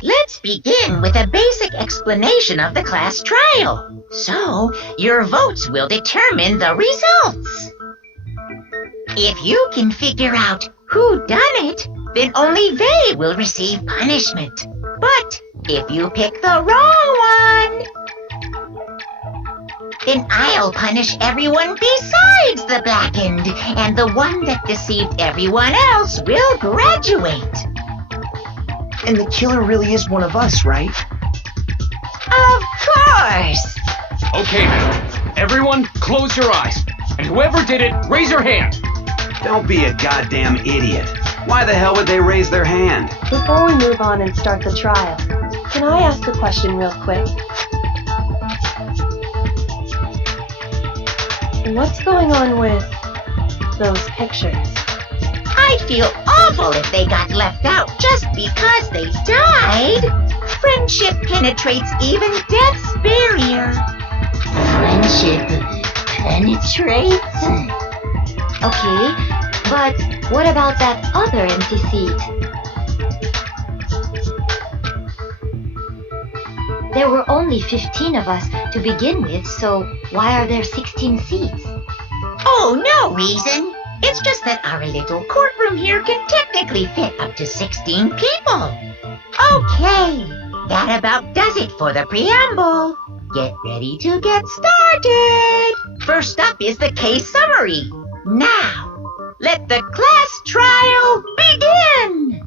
Let's begin with a basic explanation of the class trial. So, your votes will determine the results. If you can figure out who done it, then only they will receive punishment. But if you pick the wrong one, then I'll punish everyone besides the blackened, and the one that deceived everyone else will graduate. And the killer really is one of us, right? Of course! Okay then, everyone close your eyes. And whoever did it, raise your hand. Don't be a goddamn idiot. Why the hell would they raise their hand? Before we move on and start the trial, can I ask a question real quick? What's going on with those pictures? I'd feel awful if they got left out just because they died. Friendship penetrates even death's barrier. Friendship penetrates? Okay, but what about that other empty seat? There were only 15 of us to begin with, so why are there 16 seats? Oh, no reason. It's just that our little courtroom here can technically fit up to 16 people. Okay, that about does it for the preamble. Get ready to get started. First up is the case summary. Now, let the class trial begin.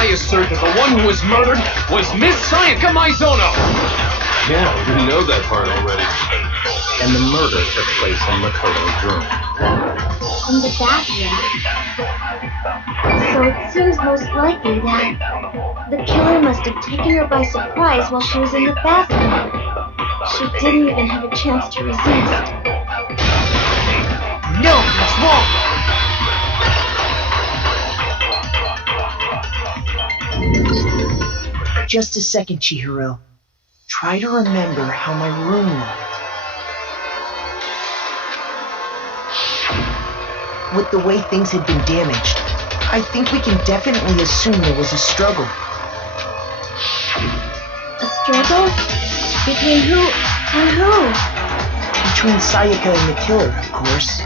I assert that the one who was murdered was Miss Sayaka Maizono. Yeah, we didn't know that part already. And the murder took place in Makoto's room. In the bathroom. So it seems most likely that the killer must have taken her by surprise while she was in the bathroom. She didn't even have a chance to resist. No, it's wrong! Just a second, Chihiro. Try to remember how my room looked. With the way things had been damaged, I think we can definitely assume there was a struggle. A struggle? Between who and who? Between Sayaka and the killer, of course.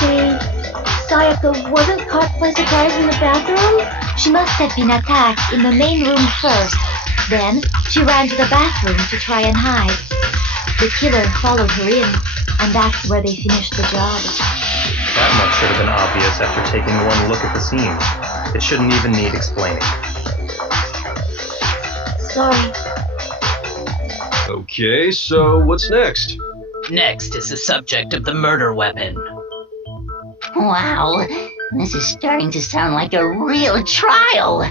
say Sayaka wasn't caught by surprise in the bathroom? She must have been attacked in the main room first. Then, she ran to the bathroom to try and hide. The killer followed her in, and that's where they finished the job. That much should have been obvious after taking one look at the scene. It shouldn't even need explaining. Sorry. Okay, so what's next? Next is the subject of the murder weapon. Wow, this is starting to sound like a real trial.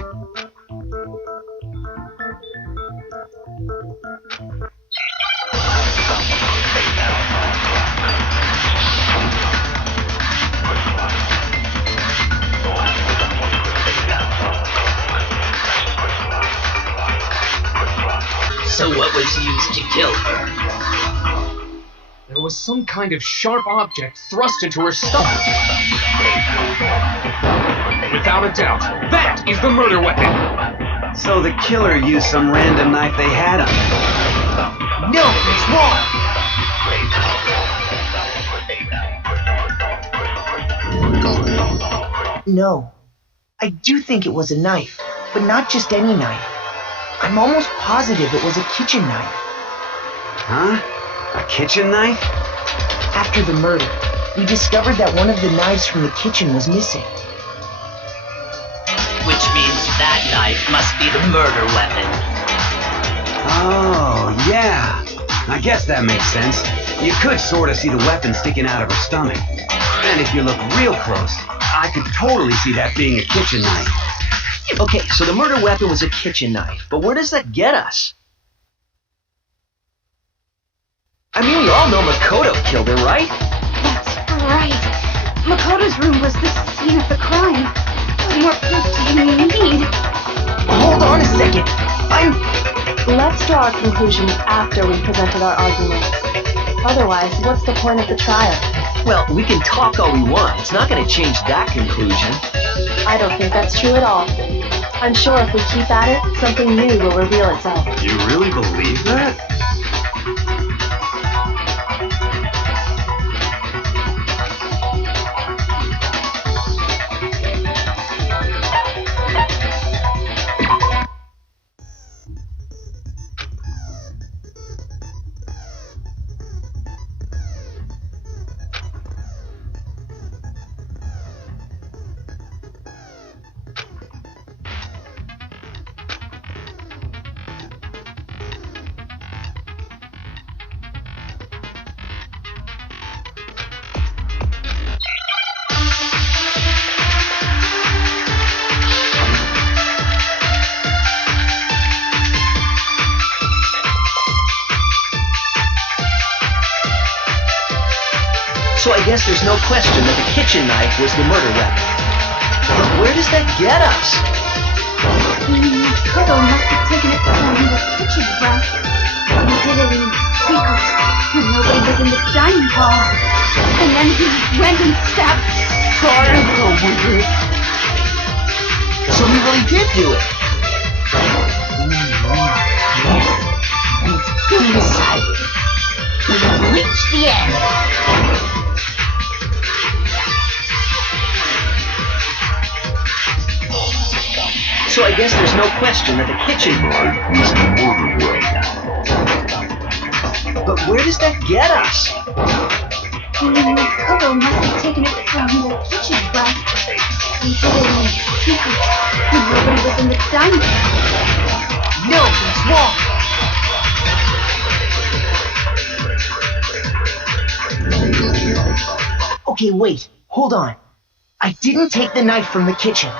So what was used to kill her? There was some kind of sharp object thrust into her stomach. Without a doubt, that is the murder weapon. So the killer used some random knife they had on him. No, it's wrong! No. I do think it was a knife, but not just any knife. I'm almost positive it was a kitchen knife. Huh? A kitchen knife? After the murder, we discovered that one of the knives from the kitchen was missing. Which means that knife must be the murder weapon. Oh, yeah. I guess that makes sense. You could sort of see the weapon sticking out of her stomach. And if you look real close, I could totally see that being a kitchen knife. Okay, so the murder weapon was a kitchen knife, but where does that get us? I mean, we all know Makoto killed her, right? That's right. Makoto's room was the scene of the crime. What more proof do you need? Hold on a second. Let's draw our conclusions after we've presented our arguments. Otherwise, what's the point of the trial? Well, we can talk all we want. It's not going to change that conclusion. I don't think that's true at all. I'm sure if we keep at it, something new will reveal itself. You really believe that? So I guess there's no question that the kitchen knife was the murder weapon. But where does that get us? Makoto must have taken it from the kitchen, right? He did it in secret when nobody was in the dining hall. And then he went and stabbed Sayaka with it. So he really did do it. Yes, and it's been decided. We've reached the end. So I guess there's no question that the kitchen knife was the murder weapon. But where does that get us? Makoto must have taken it from the kitchen, right? He did it in secret when nobody was in the dining hall. No, it's wrong! Okay, wait. Hold on. I didn't take the knife from the kitchen.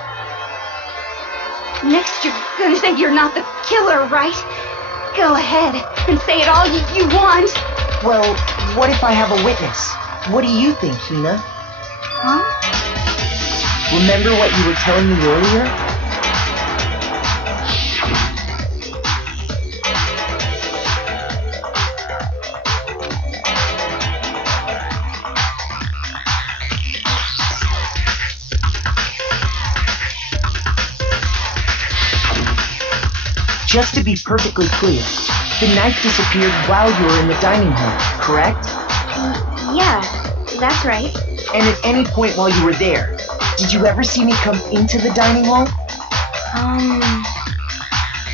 Next you're gonna say you're not the killer, right? Go ahead and say it all you want. Well, what if I have a witness? What do you think, Hina? Huh? Remember what you were telling me earlier? Just to be perfectly clear, the knife disappeared while you were in the dining hall, correct? Yeah, that's right. And at any point while you were there, did you ever see me come into the dining hall?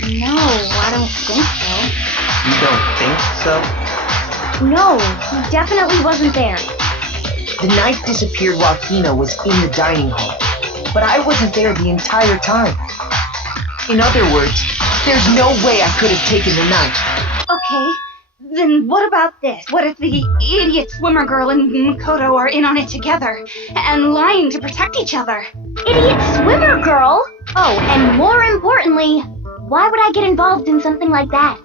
No, I don't think so. You don't think so? No, he definitely wasn't there. The knife disappeared while Hina was in the dining hall, but I wasn't there the entire time. In other words, there's no way I could have taken the knife. Okay, then what about this? What if the idiot swimmer girl and Makoto are in on it together and lying to protect each other? Idiot swimmer girl? Oh, and more importantly, why would I get involved in something like that?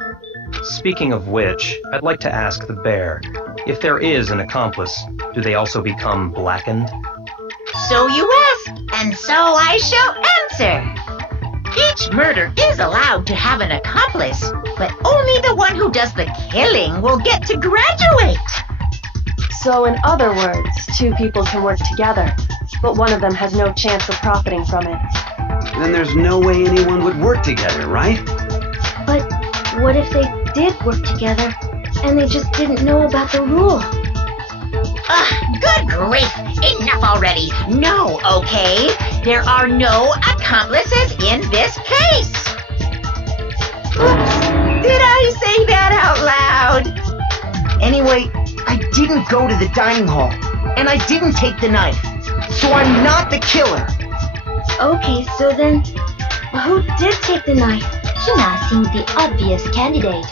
Speaking of which, I'd like to ask the bear, if there is an accomplice, do they also become blackened? So you ask, and so I shall answer. Each murder is allowed to have an accomplice, but only the one who does the killing will get to graduate. So in other words, two people can work together, but one of them has no chance of profiting from it. Then there's no way anyone would work together, right? But what if they did work together, and they just didn't know about the rule? Good grief! Enough already! No, okay? There are no accomplices in this case! Oops! Did I say that out loud? Anyway, I didn't go to the dining hall, and I didn't take the knife, so I'm not the killer. Okay, so then, who did take the knife? Hina seemed the obvious candidate.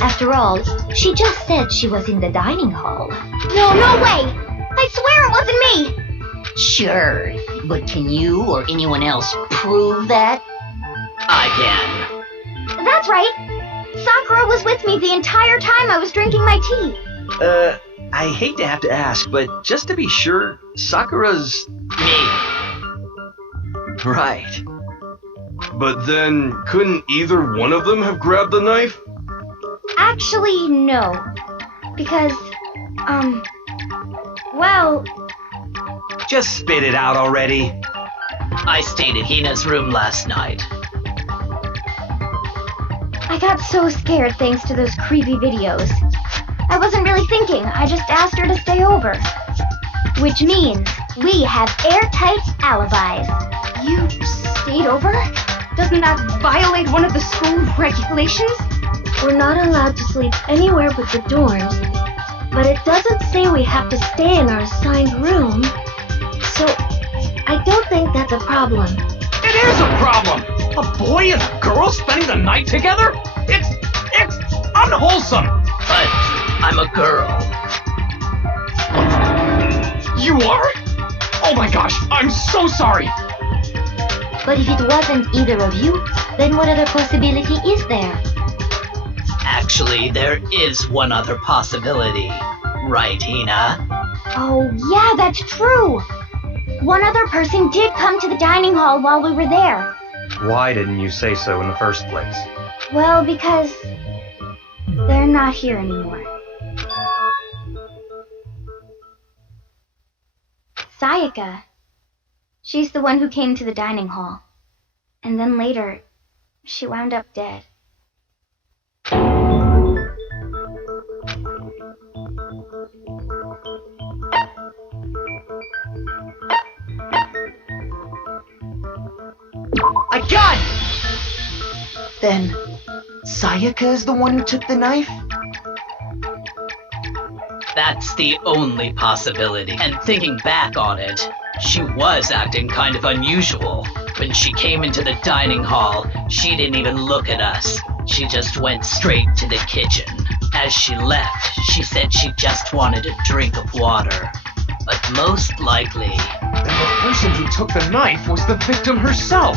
After all, she just said she was in the dining hall. No way! I swear it wasn't me! Sure, but can you or anyone else prove that? I can. That's right! Sakura was with me the entire time I was drinking my tea. I hate to have to ask, but just to be sure, Sakura's... Me. Right. But then, couldn't either one of them have grabbed the knife? Actually, no. Because, well... Just spit it out already. I stayed in Hina's room last night. I got so scared thanks to those creepy videos. I wasn't really thinking, I just asked her to stay over. Which means we have airtight alibis. You stayed over? Doesn't that violate one of the school regulations? We're not allowed to sleep anywhere but the dorms, but it doesn't say we have to stay in our assigned room, so I don't think that's a problem. It is a problem! A boy and a girl spending the night together? It's unwholesome! But I'm a girl. You are? Oh my gosh, I'm so sorry! But if it wasn't either of you, then what other possibility is there? Actually, there is one other possibility. Right, Hina? Oh, yeah, that's true! One other person did come to the dining hall while we were there. Why didn't you say so in the first place? Well, because they're not here anymore. Sayaka. She's the one who came to the dining hall. And then later, she wound up dead. I got it! Then, Sayaka is the one who took the knife? That's the only possibility. And thinking back on it, she was acting kind of unusual. When she came into the dining hall, she didn't even look at us. She just went straight to the kitchen. As she left, she said she just wanted a drink of water. But most likely... then the person who took the knife was the victim herself.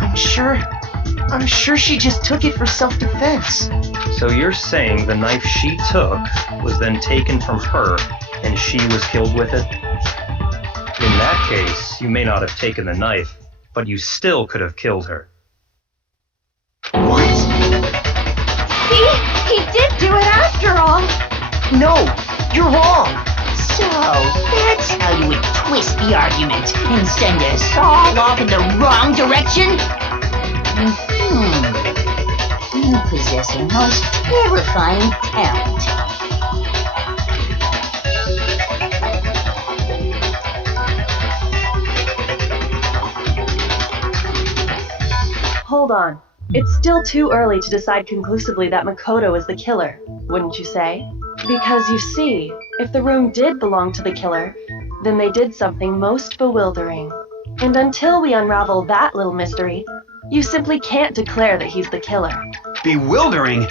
I'm sure she just took it for self-defense. So you're saying the knife she took was then taken from her, and she was killed with it? In that case, you may not have taken the knife, but you still could have killed her. What? He did do it after all. No, you're wrong. So, that's how you would twist the argument and send us all off in the wrong direction? You possess a most terrifying talent. hold on. It's still too early to decide conclusively that Makoto is the killer, wouldn't you say? Because you see, if the room did belong to the killer, then they did something most bewildering. And until we unravel that little mystery, you simply can't declare that he's the killer. Bewildering?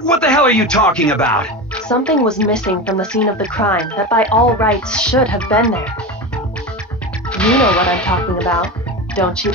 What the hell are you talking about? Something was missing from the scene of the crime that by all rights should have been there. You know what I'm talking about, don't you?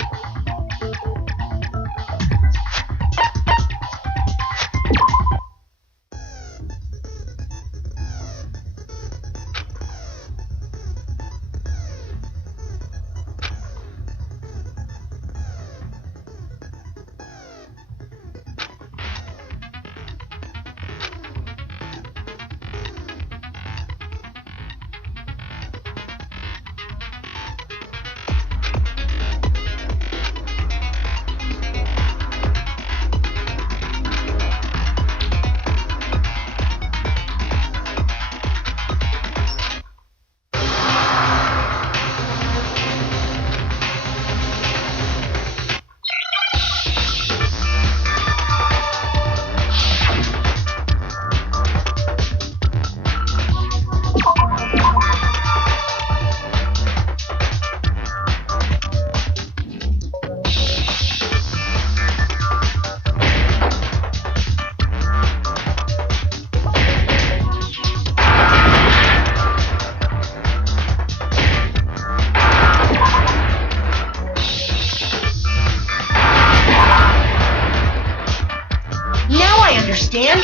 Understand?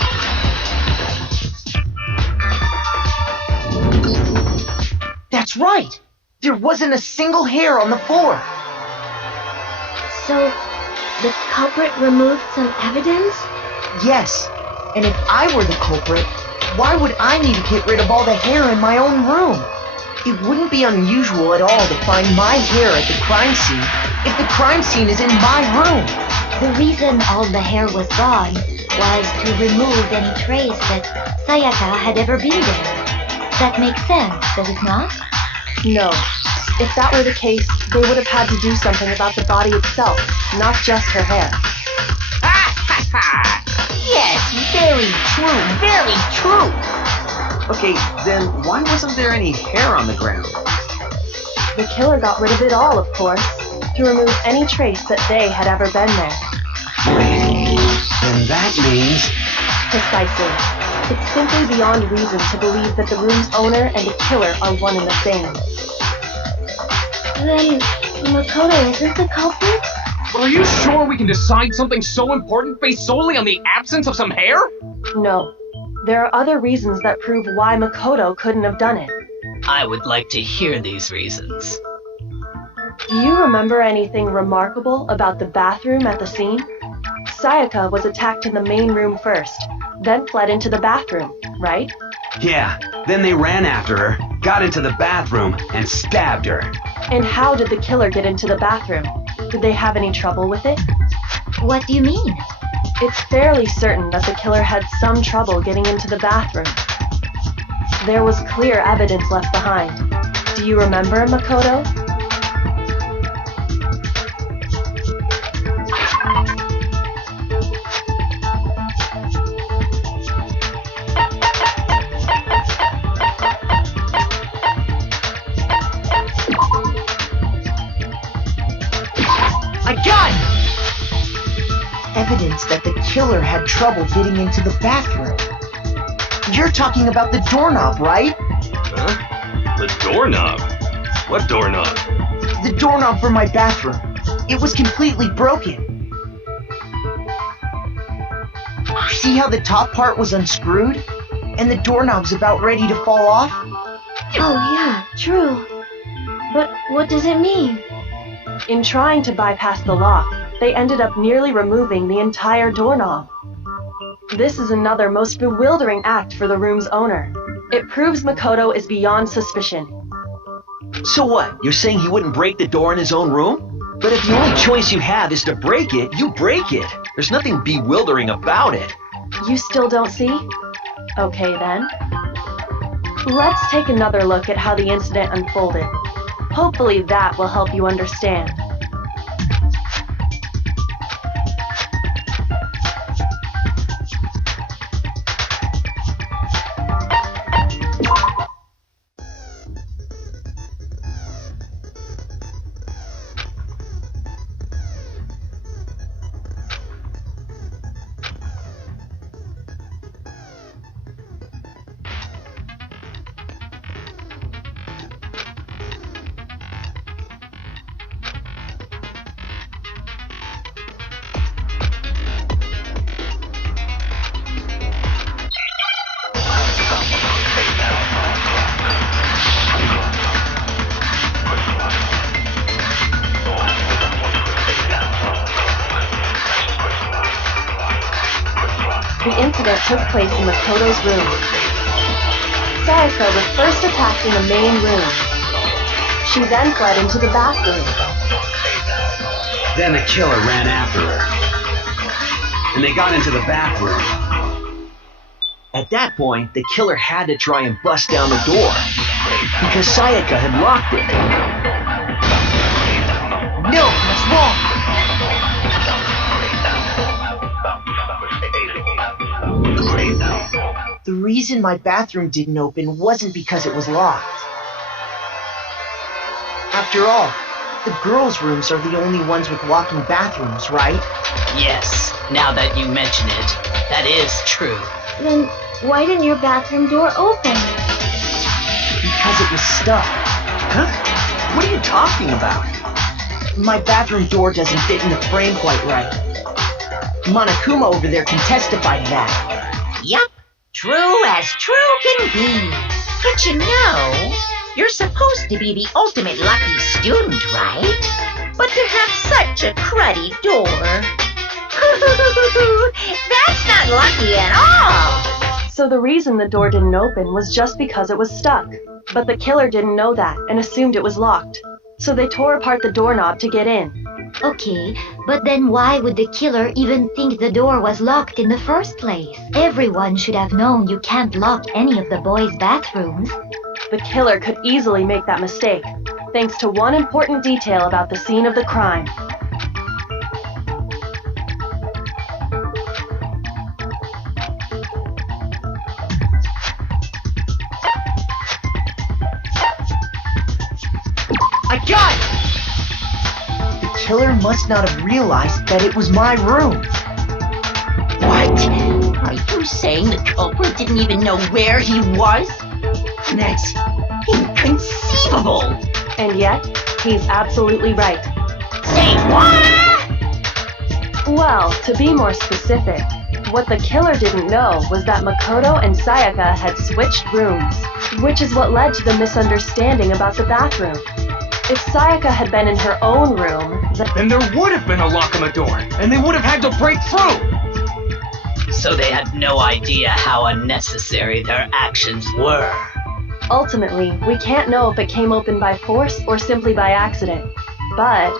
That's right! There wasn't a single hair on the floor! So, the culprit removed some evidence? Yes, and if I were the culprit, why would I need to get rid of all the hair in my own room? It wouldn't be unusual at all to find my hair at the crime scene if the crime scene is in my room. The reason all the hair was gone was to remove any trace that Sayaka had ever been there. That makes sense, does it not? No. If that were the case, they would have had to do something about the body itself, not just her hair. Yes, very true, very true! Okay, then why wasn't there any hair on the ground? The killer got rid of it all, of course, to remove any trace that they had ever been there. Then that means... Precisely. It's simply beyond reason to believe that the room's owner and the killer are one and the same. Then, Makoto isn't the culprit? Are you sure we can decide something so important based solely on the absence of some hair? No. There are other reasons that prove why Makoto couldn't have done it. I would like to hear these reasons. Do you remember anything remarkable about the bathroom at the scene? Sayaka was attacked in the main room first, then fled into the bathroom, right? Yeah, then they ran after her, got into the bathroom, and stabbed her. And how did the killer get into the bathroom? Did they have any trouble with it? What do you mean? It's fairly certain that the killer had some trouble getting into the bathroom. There was clear evidence left behind. Do you remember, Makoto? I got it! Evidence that the killer had trouble getting into the bathroom. You're talking about the doorknob, right? Huh? The doorknob? What doorknob? The doorknob for my bathroom. It was completely broken. See how the top part was unscrewed? And the doorknob's about ready to fall off? Oh yeah, true. But what does it mean? In trying to bypass the lock, they ended up nearly removing the entire doorknob. This is another most bewildering act for the room's owner. It proves Makoto is beyond suspicion. So what? You're saying he wouldn't break the door in his own room? But if the only choice you have is to break it, you break it. There's nothing bewildering about it. You still don't see? Okay then. Let's take another look at how the incident unfolded. Hopefully that will help you understand. took place in Makoto's room. Sayaka was first attacked in the main room. She then fled into the bathroom. Then the killer ran after her. And they got into the bathroom. At that point, the killer had to try and bust down the door, because Sayaka had locked it. No, that's wrong. The reason my bathroom didn't open wasn't because it was locked. After all, the girls' rooms are the only ones with walking bathrooms, right? Yes, now that you mention it, that is true. Then why didn't your bathroom door open? Because it was stuck. Huh? What are you talking about? My bathroom door doesn't fit in the frame quite right. Monokuma over there can testify to that. Yup, true as true can be. But you know, you're supposed to be the ultimate lucky student, right? But to have such a cruddy door. That's not lucky at all. So the reason the door didn't open was just because it was stuck. But the killer didn't know that and assumed it was locked. So they tore apart the doorknob to get in. Okay, but then why would the killer even think the door was locked in the first place? Everyone should have known you can't lock any of the boys' bathrooms. The killer could easily make that mistake, thanks to one important detail about the scene of the crime. I got it! The killer must not have realized that it was my room. What? Are you saying the culprit didn't even know where he was? That's inconceivable. And yet, he's absolutely right. Say what? Well, to be more specific, what the killer didn't know was that Makoto and Sayaka had switched rooms, which is what led to the misunderstanding about the bathroom. If Sayaka had been in her own room, Then there would have been a lock on the door, and they would have had to break through! So they had no idea how unnecessary their actions were. ultimately, we can't know if it came open by force or simply by accident. But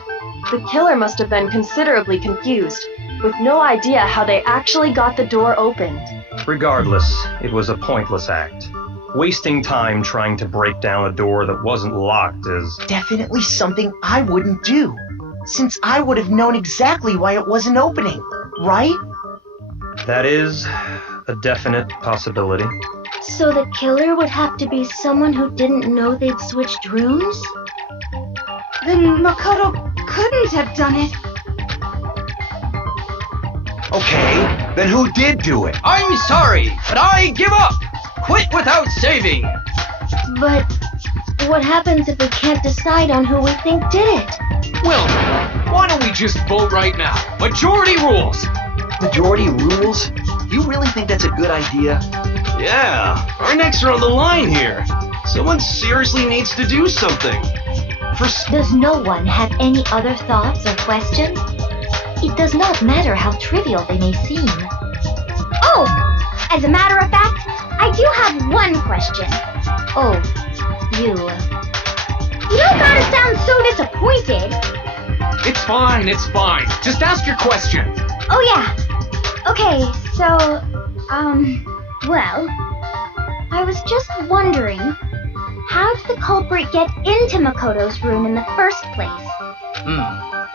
the killer must have been considerably confused, with no idea how they actually got the door opened. Regardless, it was a pointless act. Wasting time trying to break down a door that wasn't locked is definitely something I wouldn't do, since I would have known exactly why it wasn't opening, right? That is a definite possibility. So the killer would have to be someone who didn't know they'd switched rooms? Then Makoto couldn't have done it. Okay, then who did do it? I'm sorry, but I give up! Quit without saving! But what happens if we can't decide on who we think did it? Well, why don't we just vote right now? Majority rules! Majority rules? You really think that's a good idea? Yeah, our necks are on the line here. Someone seriously needs to do something. Does no one have any other thoughts or questions? It does not matter how trivial they may seem. Oh, as a matter of fact, I do have one question. Oh, you... You don't gotta sound so disappointed. It's fine, it's fine. Just ask your question. Oh yeah. Okay, so, well, I was just wondering, how did the culprit get into Makoto's room in the first place?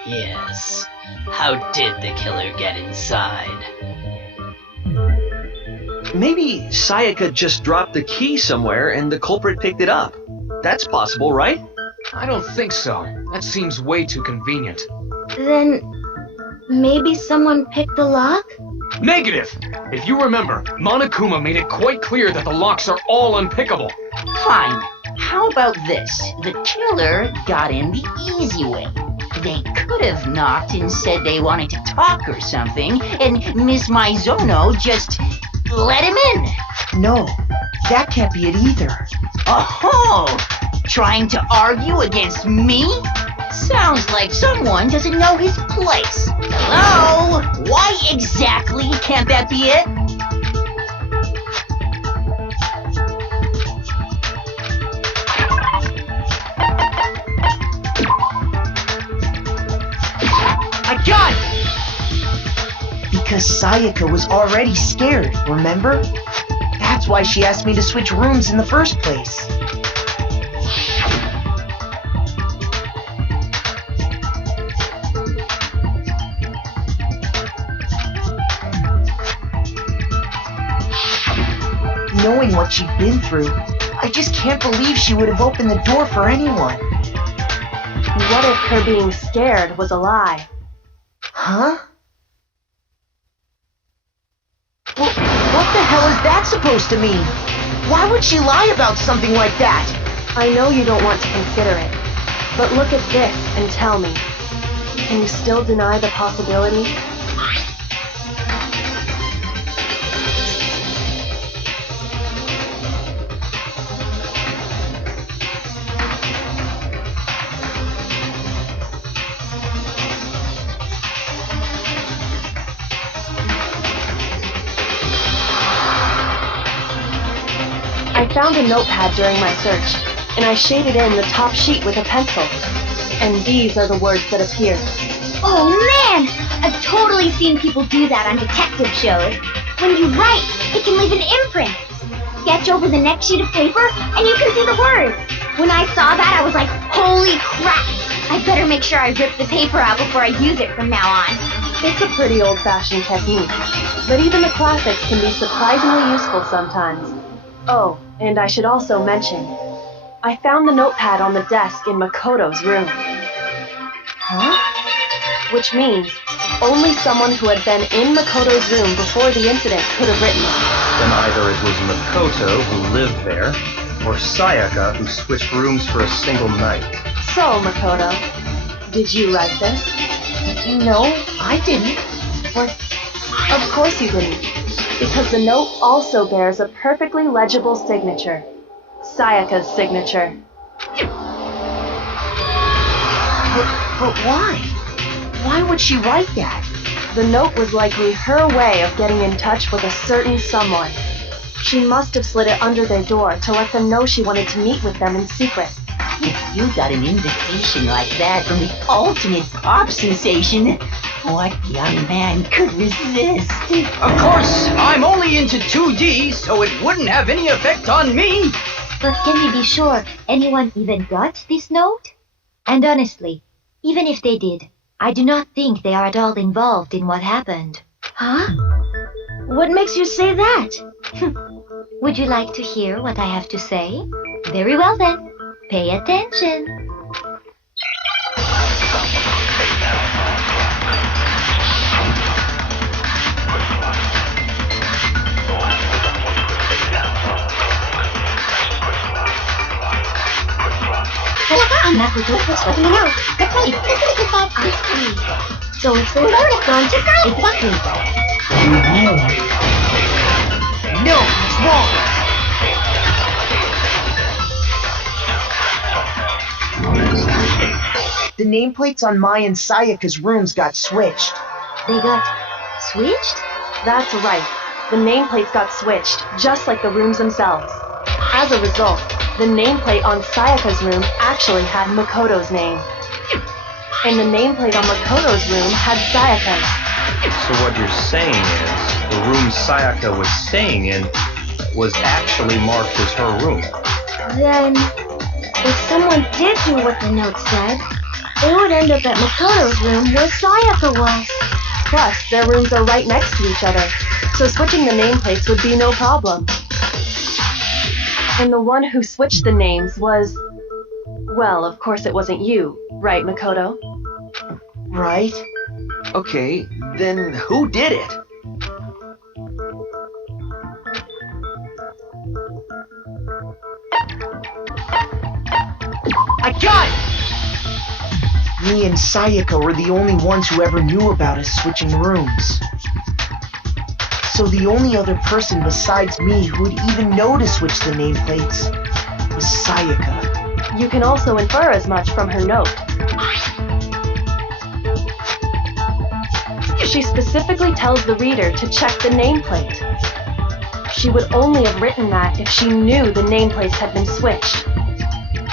Yes. How did the killer get inside? Maybe Sayaka just dropped the key somewhere and the culprit picked it up. That's possible, right? I don't think so. That seems way too convenient. Then, maybe someone picked the lock? Negative! If you remember, Monokuma made it quite clear that the locks are all unpickable. Fine. How about this? The killer got in the easy way. They could have knocked and said they wanted to talk or something, and Miss Maizono just let him in. No, that can't be it either. Oh, trying to argue against me? Sounds like someone doesn't know his place. Hello? Why exactly can't that be it? Sayaka was already scared, remember? That's why she asked me to switch rooms in the first place. Knowing what she'd been through, I just can't believe she would have opened the door for anyone. What if her being scared was a lie? Huh? Well, what the hell is that supposed to mean? Why would she lie about something like that? I know you don't want to consider it, but look at this and tell me. Can you still deny the possibility? I found a notepad during my search, and I shaded in the top sheet with a pencil. And these are the words that appear. Oh man! I've totally seen people do that on detective shows. When you write, it can leave an imprint. Sketch over the next sheet of paper, and you can see the words. When I saw that, I was like, holy crap! I better make sure I rip the paper out before I use it from now on. It's a pretty old-fashioned technique, but even the classics can be surprisingly useful sometimes. Oh, and I should also mention, I found the notepad on the desk in Makoto's room. Huh? Which means only someone who had been in Makoto's room before the incident could have written it. Then either it was Makoto who lived there, or Sayaka who switched rooms for a single night. So, Makoto, did you write this? No, I didn't. What? Of course you didn't, because the note also bears a perfectly legible signature. Sayaka's signature. But why? Why would she write that? The note was likely her way of getting in touch with a certain someone. She must have slid it under their door to let them know she wanted to meet with them in secret. If you got an invitation like that from the ultimate pop sensation, what young man could resist? Of course, I'm only into 2D, so it wouldn't have any effect on me. But can we be sure anyone even got this note? And honestly, even if they did, I do not think they are at all involved in what happened. Huh? What makes you say that? Would you like to hear what I have to say? Very well then. Pay attention. Makoto was letting me know. So it's the gone to exactly. No, it's wrong. The nameplates on my and Sayaka's rooms got switched. They got switched? That's right. The nameplates got switched, just like the rooms themselves. As a result, the nameplate on Sayaka's room actually had Makoto's name. And the nameplate on Makoto's room had Sayaka's. So what you're saying is, the room Sayaka was staying in was actually marked as her room. Then, if someone did do what the note said, they would end up at Makoto's room where Sayaka was. Plus, their rooms are right next to each other, so switching the nameplates would be no problem. And the one who switched the names was... Well, of course it wasn't you, right, Makoto? Right? Okay, then who did it? I got it! Me and Sayaka were the only ones who ever knew about us switching rooms. So the only other person besides me who would even know to switch the nameplates was Sayaka. You can also infer as much from her note. She specifically tells the reader to check the nameplate. She would only have written that if she knew the nameplates had been switched.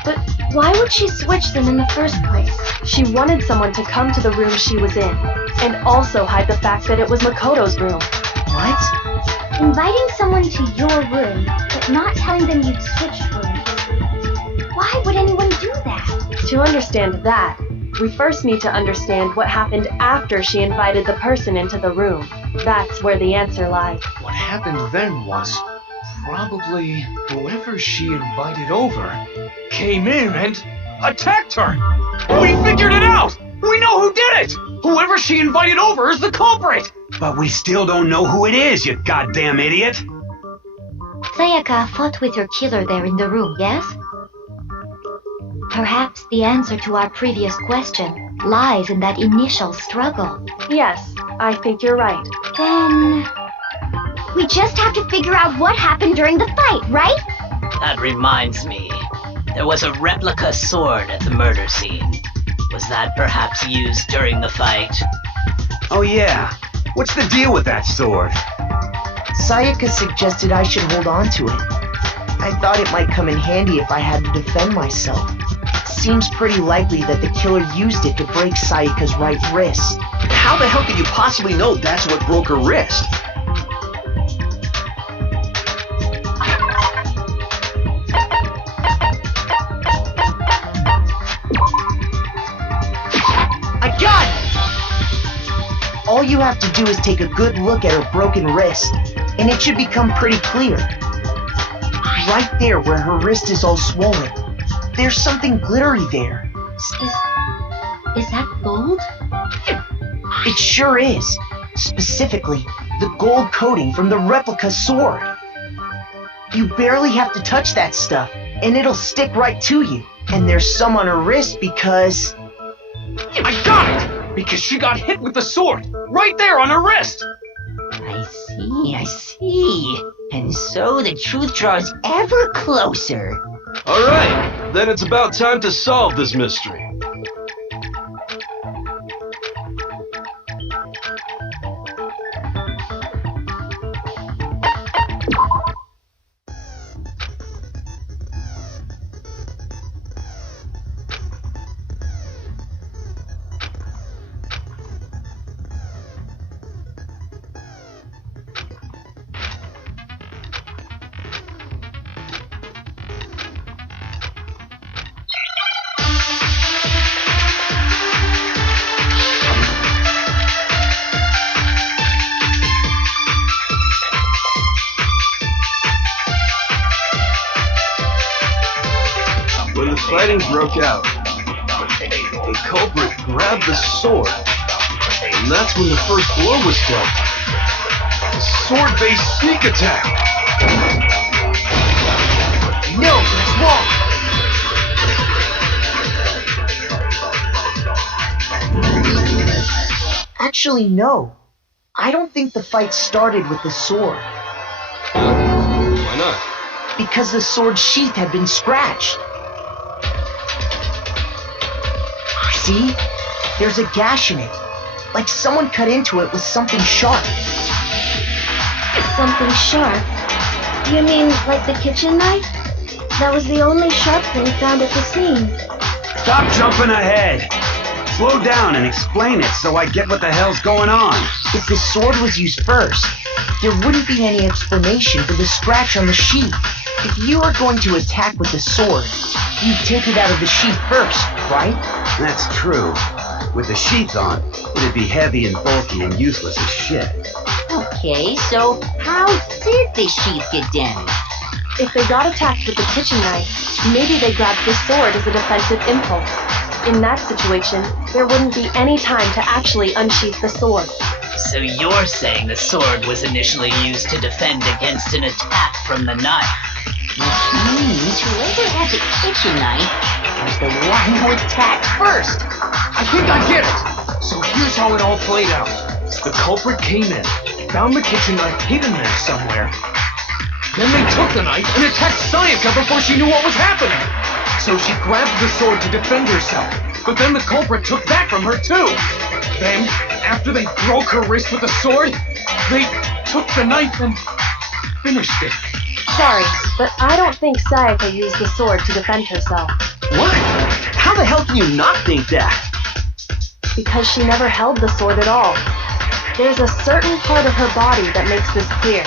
But why would she switch them in the first place? She wanted someone to come to the room she was in and also hide the fact that it was Makoto's room. What? Inviting someone to your room, but not telling them you'd switched rooms. Why would anyone do that? To understand that, we first need to understand what happened after she invited the person into the room. That's where the answer lies. What happened then was probably whoever she invited over came in and attacked her. We figured it out! We know who did it! Whoever she invited over is the culprit! But we still don't know who it is, you goddamn idiot! Sayaka fought with her killer there in the room, yes? Perhaps the answer to our previous question lies in that initial struggle. Yes, I think you're right. Then we just have to figure out what happened during the fight, right? That reminds me. There was a replica sword at the murder scene. Was that perhaps used during the fight? Oh yeah, what's the deal with that sword? Sayaka suggested I should hold on to it. I thought it might come in handy if I had to defend myself. Seems pretty likely that the killer used it to break Sayaka's right wrist. How the hell could you possibly know that's what broke her wrist? I got it! All you have to do is take a good look at her broken wrist, and it should become pretty clear. Right there where her wrist is all swollen, there's something glittery there. Is that gold? It sure is. Specifically, the gold coating from the replica sword. You barely have to touch that stuff, and it'll stick right to you. And there's some on her wrist because... I got it! Because she got hit with the sword, right there on her wrist! I see. And so the truth draws ever closer. Alright, then it's about time to solve this mystery. When the fighting broke out, the culprit grabbed the sword, and that's when the first blow was struck. A sword-based sneak attack! No, that's wrong! Actually, no. I don't think the fight started with the sword. Why not? Because the sword sheath had been scratched. See? There's a gash in it. Like someone cut into it with something sharp. Something sharp? You mean like the kitchen knife? That was the only sharp thing found at the scene. Stop jumping ahead! Slow down and explain it so I get what the hell's going on. If the sword was used first, there wouldn't be any explanation for the scratch on the sheath. If you are going to attack with the sword, you'd take it out of the sheath first, right? That's true. With the sheath on, it'd be heavy and bulky and useless as shit. Okay, so how did the sheath get damaged? If they got attacked with the kitchen knife, maybe they grabbed the sword as a defensive impulse. In that situation, there wouldn't be any time to actually unsheath the sword. So you're saying the sword was initially used to defend against an attack from the knife? Which means whoever had the kitchen knife was the one who attacked first. I think I get it! So here's how it all played out. The culprit came in, found the kitchen knife hidden there somewhere. Then they took the knife and attacked Sayaka before she knew what was happening. So she grabbed the sword to defend herself, but then the culprit took that from her too. Then, after they broke her wrist with the sword, they took the knife and finished it. Sorry, but I don't think Sayaka used the sword to defend herself. What? How the hell can you not think that? because she never held the sword at all. There's a certain part of her body that makes this clear.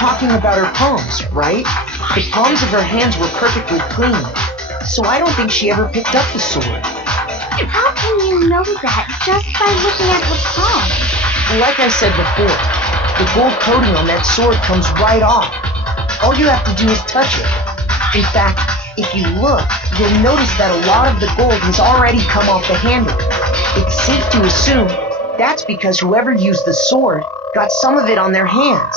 Talking about her palms, right? The palms of her hands were perfectly clean, so I don't think she ever picked up the sword. How can you know that just by looking at her palms? Like I said before, the gold coating on that sword comes right off. All you have to do is touch it. In fact, if you look, you'll notice that a lot of the gold has already come off the handle. It's safe to assume that's because whoever used the sword got some of it on their hands.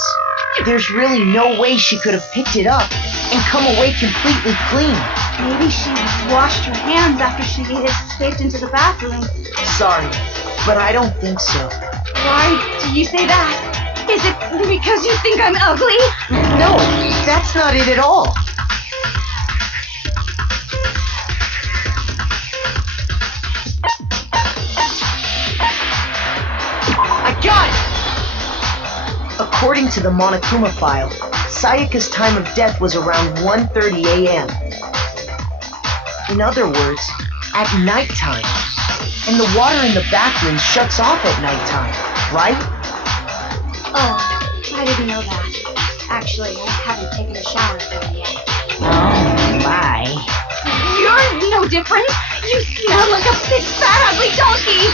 There's really no way she could have picked it up and come away completely clean. Maybe she washed her hands after she escaped into the bathroom. Sorry, but I don't think so. Why do you say that? Is it because you think I'm ugly? No, that's not it at all. I got it! According to the Monokuma file, Sayaka's time of death was around 1:30 a.m. In other words, at nighttime. And the water in the bathroom shuts off at nighttime, right? Oh, I didn't know that. Actually, I haven't taken a shower there yet. Oh, my. You're no different. You smell like a big, fat, ugly donkey.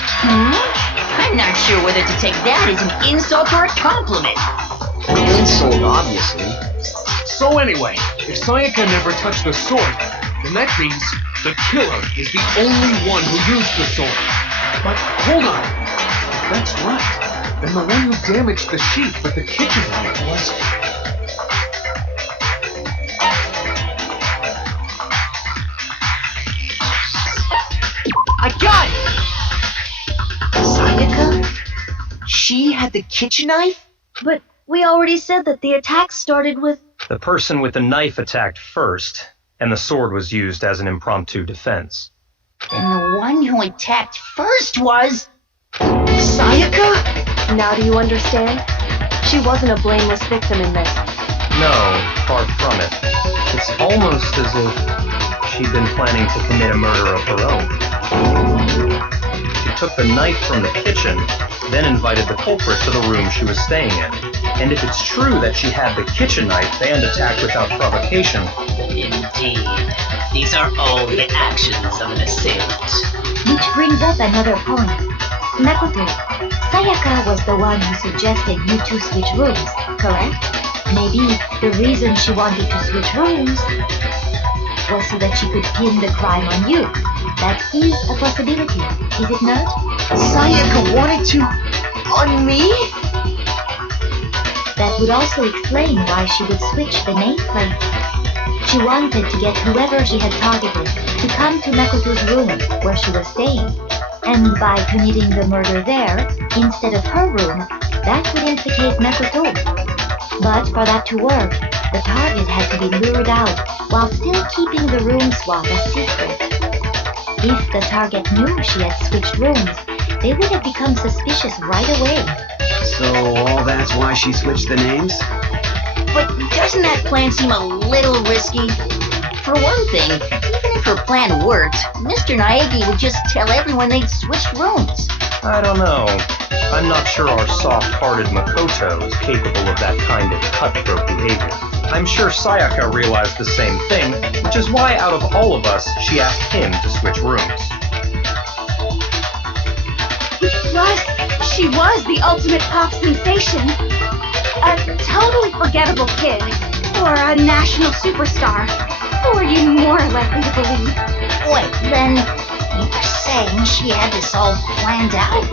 I'm not sure whether to take that as an insult or a compliment. An insult, obviously. So anyway, if Sayaka never touched the sword, then that means the killer is the only one who used the sword. But hold on. If that's right, then the one who damaged the sheet with the kitchen knife was... I got it! Sayaka? She had the kitchen knife? But we already said that the attack started with... The person with the knife attacked first, and the sword was used as an impromptu defense. Then the one who attacked first was... Sayaka? Now do you understand? She wasn't a blameless victim in this. No, far from it. It's almost as if she'd been planning to commit a murder of her own. She took the knife from the kitchen, then invited the culprit to the room she was staying in. And if it's true that she had the kitchen knife and attacked without provocation... Indeed. These are all the actions of an assailant. Which brings up another point. Makoto, Sayaka was the one who suggested you two switch rooms, correct? Maybe the reason she wanted to switch rooms was so that she could pin the crime on you. That is a possibility, is it not? Sayaka wanted to... on me? That would also explain why she would switch the nameplate. She wanted to get whoever she had targeted to come to Makoto's room where she was staying. And by committing the murder there, instead of her room, that would implicate Makoto. But for that to work, the target had to be lured out while still keeping the room swap a secret. If the target knew she had switched rooms, they would have become suspicious right away. So all that's why she switched the names? But doesn't that plan seem a little risky? For one thing, even if her plan worked, Mr. Naegi would just tell everyone they'd switched rooms. I don't know. I'm not sure our soft-hearted Makoto is capable of that kind of cutthroat behavior. I'm sure Sayaka realized the same thing, which is why out of all of us, she asked him to switch rooms. She was the ultimate pop sensation. A totally forgettable kid. Or a national superstar. Who are you more likely to believe? Wait, then you're saying she had this all planned out?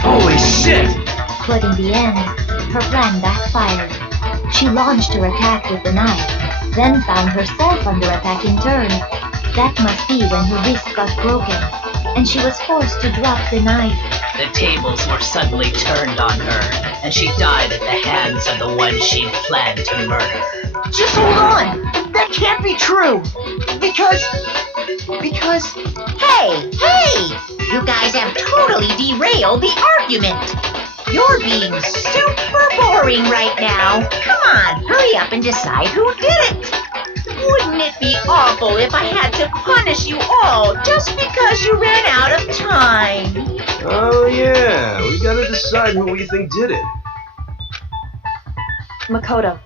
Holy shit! But in the end, her plan backfired. She launched her attack with the knife, then found herself under attack in turn. That must be when her wrist got broken, and she was forced to drop the knife. The tables were suddenly turned on her, and she died at the hands of the one she'd planned to murder. Just hold on! That can't be true! Because... Hey! You guys have totally derailed the argument. You're being super boring right now. Come on, hurry up and decide who did it. Wouldn't it be awful if I had to punish you all just because you ran out of time? Oh yeah, we gotta decide who we think did it. Makoto,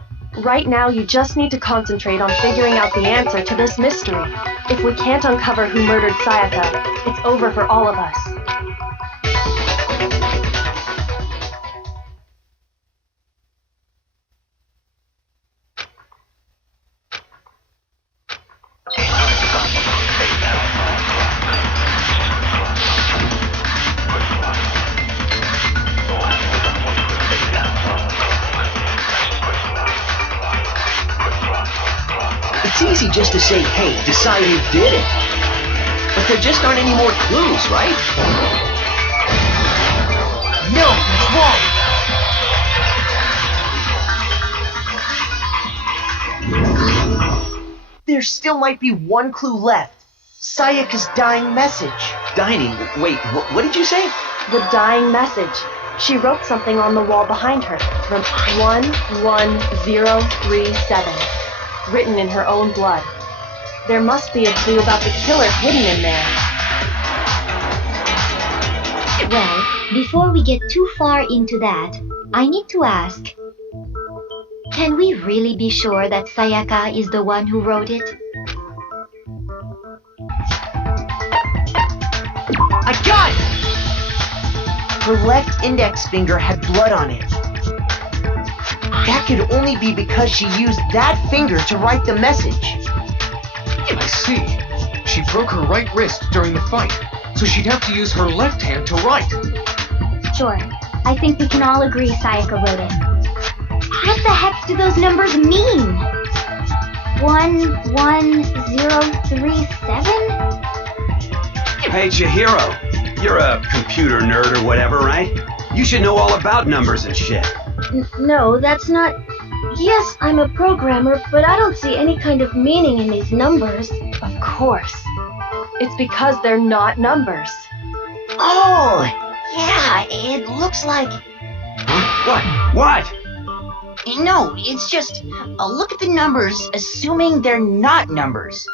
right now you just need to concentrate on figuring out the answer to this mystery. If we can't uncover who murdered Sayaka, it's over for all of us. It's easy just to say, hey, decide who did it. But there just aren't any more clues, right? no, it's wrong! There still might be one clue left. Sayaka's dying message. Dining? Wait, what did you say? The dying message. She wrote something on the wall behind her from 11037, written in her own blood. There must be a clue about the killer hidden in there. Well, before we get too far into that, I need to ask, can we really be sure that Sayaka is the one who wrote it? I got it! Her left index finger had blood on it. That could only be because she used that finger to write the message. I see. She broke her right wrist during the fight, so she'd have to use her left hand to write. Sure. I think we can all agree Sayaka wrote it. What the heck do those numbers mean? 11037? Hey, Chihiro, you're a computer nerd or whatever, right? You should know all about numbers and shit. No, that's not... Yes, I'm a programmer, but I don't see any kind of meaning in these numbers. Of course. It's because they're not numbers. Oh, yeah, it looks like... Huh? What? No, it's just, look at the numbers, assuming they're not numbers.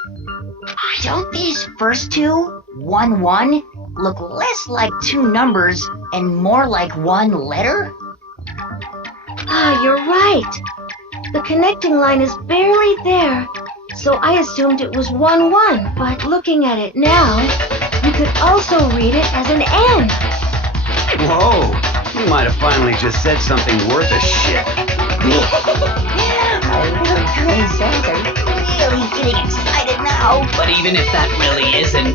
Don't these first two, 1-1, look less like two numbers and more like one letter? Ah, you're right. The connecting line is barely there, so I assumed it was 1-1, but looking at it now, you could also read it as an N. Whoa, you might have finally just said something worth a shit. My little twin cells are really getting excited now. But even if that really is an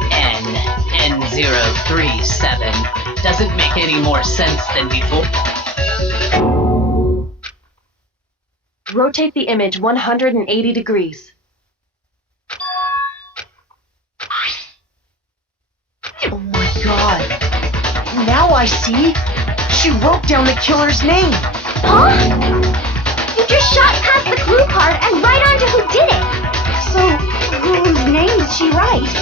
N037, doesn't make any more sense than before. Rotate the image 180 degrees. Oh my god. Now I see. She wrote down the killer's name. Huh? You just shot past the clue card and right onto who did it. So, whose name did she write?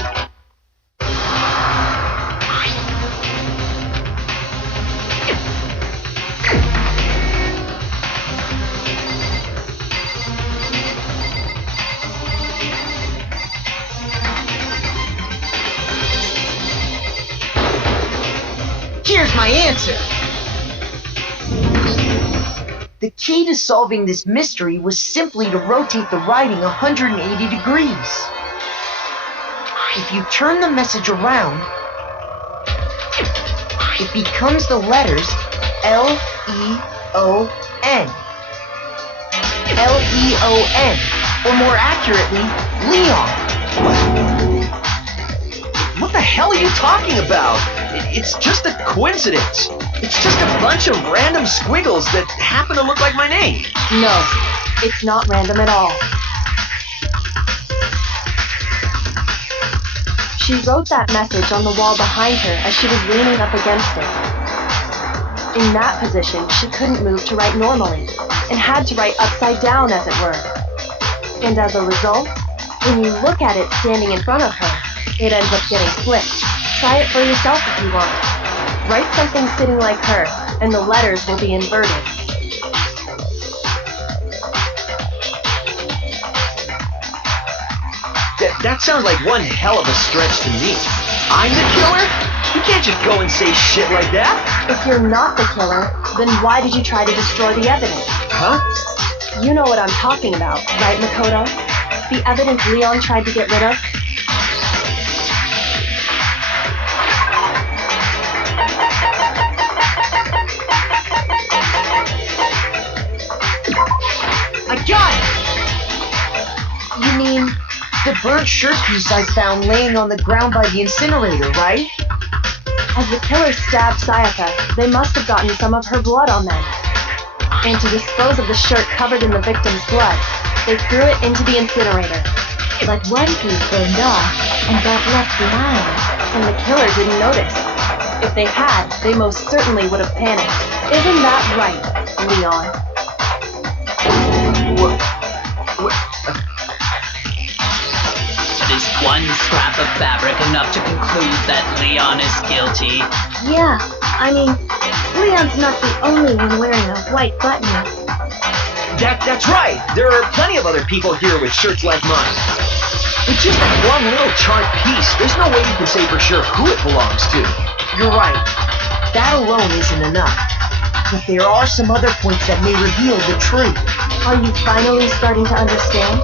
Here's my answer. The key to solving this mystery was simply to rotate the writing 180 degrees. If you turn the message around, it becomes the letters L-E-O-N. L-E-O-N, or more accurately, Leon. What the hell are you talking about? It's just a coincidence. It's just a bunch of random squiggles that happen to look like my name. No, it's not random at all. She wrote that message on the wall behind her as she was leaning up against it. In that position, she couldn't move to write normally, and had to write upside down, as it were. And as a result, when you look at it standing in front of her, it ends up getting flipped. Try it for yourself if you want. Write something sitting like her, and the letters will be inverted. That sounds like one hell of a stretch to me. I'm the killer? You can't just go and say shit like that. If you're not the killer, then why did you try to destroy the evidence? Huh? You know what I'm talking about, right, Makoto? The evidence Leon tried to get rid of? I got it! You mean the burnt shirt piece I found laying on the ground by the incinerator, right? As the killer stabbed Sayaka, they must have gotten some of her blood on them. And to dispose of the shirt covered in the victim's blood, they threw it into the incinerator. But one piece burned off and got left behind. And the killer didn't notice. If they had, they most certainly would have panicked. Isn't that right, Leon? But is one scrap of fabric enough to conclude that Leon is guilty? Yeah, I mean, Leon's not the only one wearing a white button. That's right. There are plenty of other people here with shirts like mine. It's just that one little charred piece. There's no way you can say for sure who it belongs to. You're right. That alone isn't enough. But there are some other points that may reveal the truth. Are you finally starting to understand?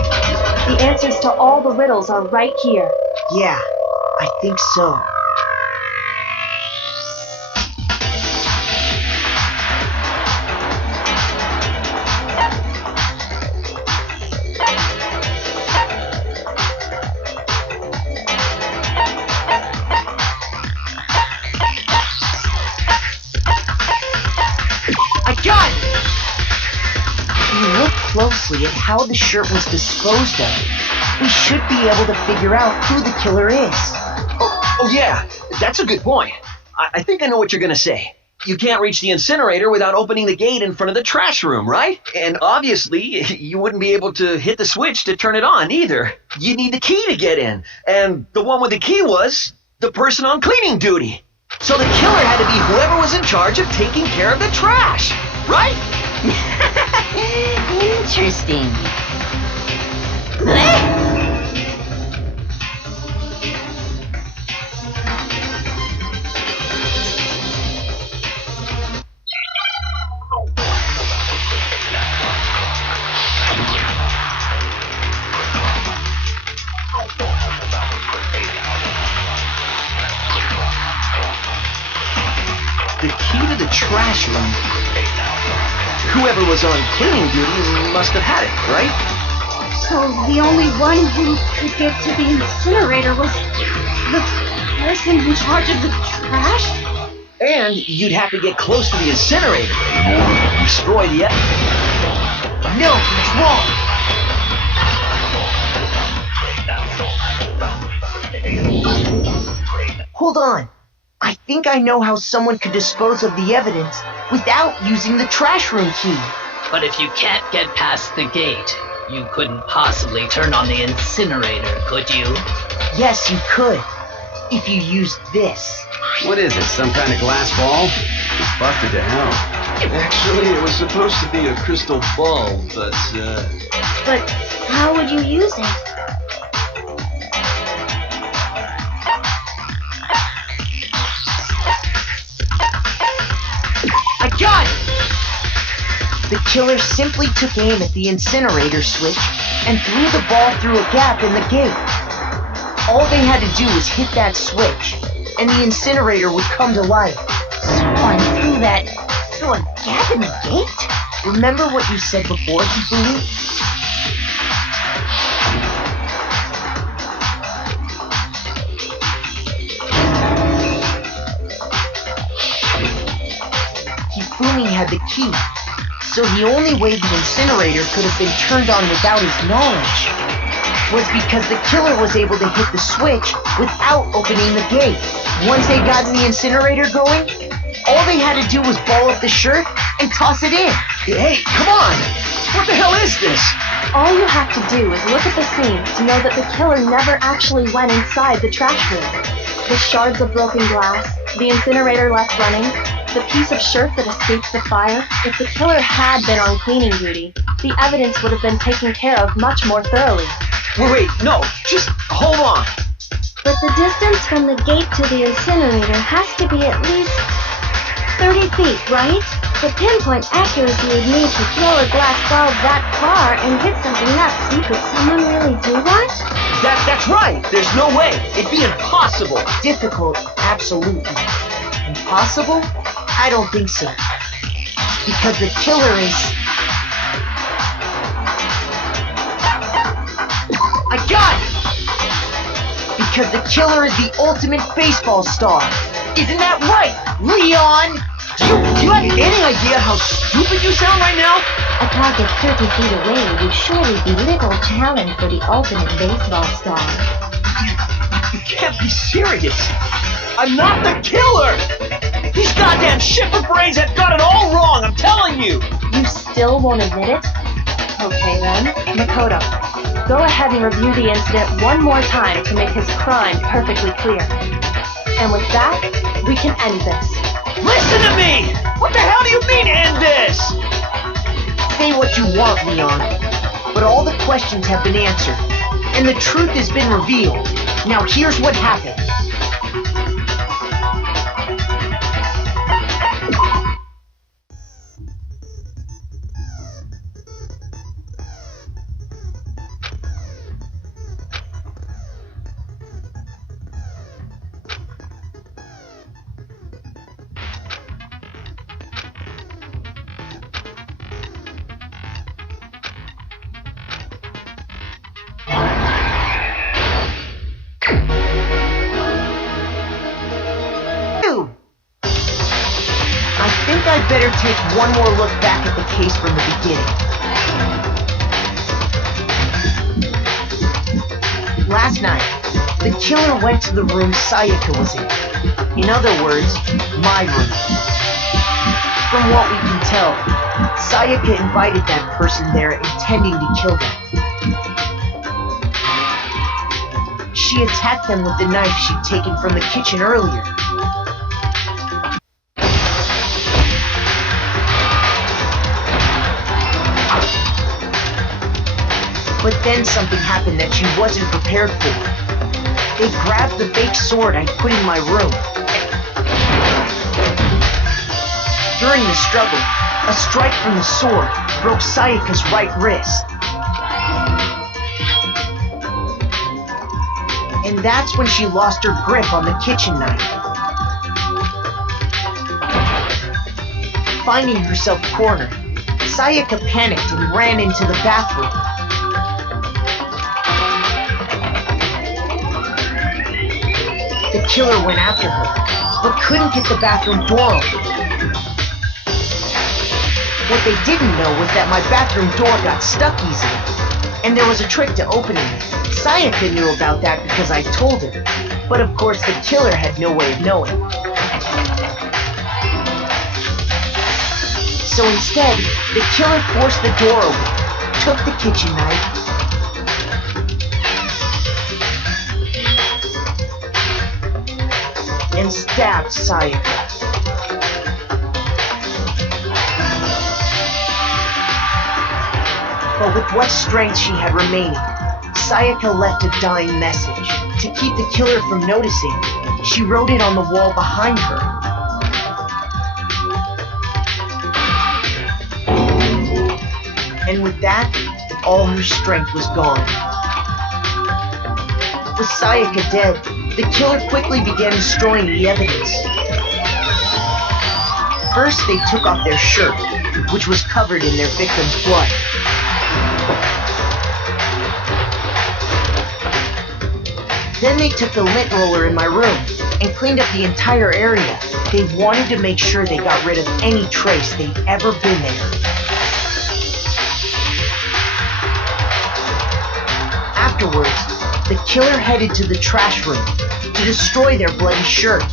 The answers to all the riddles are right here. Yeah, I think so. Closely at how the shirt was disposed of, we should be able to figure out who the killer is. Oh yeah, that's a good point. I think I know what you're gonna say. You can't reach the incinerator without opening the gate in front of the trash room, right? And obviously, you wouldn't be able to hit the switch to turn it on either. You need the key to get in, and the one with the key was the person on cleaning duty. So the killer had to be whoever was in charge of taking care of the trash, right? Interesting. The key to the trash room. Whoever was on cleaning duty must have had it, right? So the only one who could get to the incinerator was the person in charge of the trash? And you'd have to get close to the incinerator in order to destroy the evidence. No, he's wrong. Hold on. I think I know how someone could dispose of the evidence without using the trash room key. But if you can't get past the gate, you couldn't possibly turn on the incinerator, could you? Yes, you could. If you used this. What is it, some kind of glass ball? It's busted to hell. Actually, it was supposed to be a crystal ball, but, But how would you use it? I got it! The killer simply took aim at the incinerator switch and threw the ball through a gap in the gate. All they had to do was hit that switch, and the incinerator would come to life. Someone threw a gap in the gate? Remember what you said before, Hifumi? Hifumi had the key, so the only way the incinerator could have been turned on without his knowledge was because the killer was able to hit the switch without opening the gate. Once they got the incinerator going, all they had to do was ball up the shirt and toss it in. Hey, come on! What the hell is this? All you have to do is look at the scene to know that the killer never actually went inside the trash room. The shards of broken glass, the incinerator left running, the piece of shirt that escaped the fire. If the killer had been on cleaning duty, the evidence would have been taken care of much more thoroughly. Wait, no, just hold on. But the distance from the gate to the incinerator has to be at least 30 feet, right? The pinpoint accuracy you'd need to throw a glass ball that far and hit something that deep. Could someone really do that? That's right. There's no way. It'd be impossible. Difficult, absolutely. Impossible? I don't think so. Because the killer is... I got it! Because the killer is the ultimate baseball star. Isn't that right, Leon? Do you have any idea how stupid you sound right now? A target 30 feet away would surely be little challenge for the ultimate baseball star. You can't be serious. I'm not the killer! These goddamn shipper brains have got it all wrong, I'm telling you! You still won't admit it? Okay then, Makoto, go ahead and review the incident one more time to make his crime perfectly clear. And with that, we can end this. Listen to me! What the hell do you mean, end this? Say what you want, Leon. But all the questions have been answered, and the truth has been revealed. Now here's what happened. I'd better take one more look back at the case from the beginning. Last night, the killer went to the room Sayaka was in. In other words, my room. From what we can tell, Sayaka invited that person there intending to kill them. She attacked them with the knife she'd taken from the kitchen earlier. But then something happened that she wasn't prepared for. They grabbed the fake sword I'd put in my room. During the struggle, a strike from the sword broke Sayaka's right wrist. And that's when she lost her grip on the kitchen knife. Finding herself cornered, Sayaka panicked and ran into the bathroom. The killer went after her, but couldn't get the bathroom door open. What they didn't know was that my bathroom door got stuck easily, and there was a trick to opening it. Sayaka knew about that because I told her, but of course the killer had no way of knowing. So instead, the killer forced the door open, took the kitchen knife, and stabbed Sayaka. But with what strength she had remaining, Sayaka left a dying message. To keep the killer from noticing, she wrote it on the wall behind her. And with that, all her strength was gone. With Sayaka dead, the killer quickly began destroying the evidence. First, they took off their shirt, which was covered in their victim's blood. Then they took the lint roller in my room and cleaned up the entire area. They wanted to make sure they got rid of any trace they'd ever been there. Afterwards, the killer headed to the trash room to destroy their bloody shirt.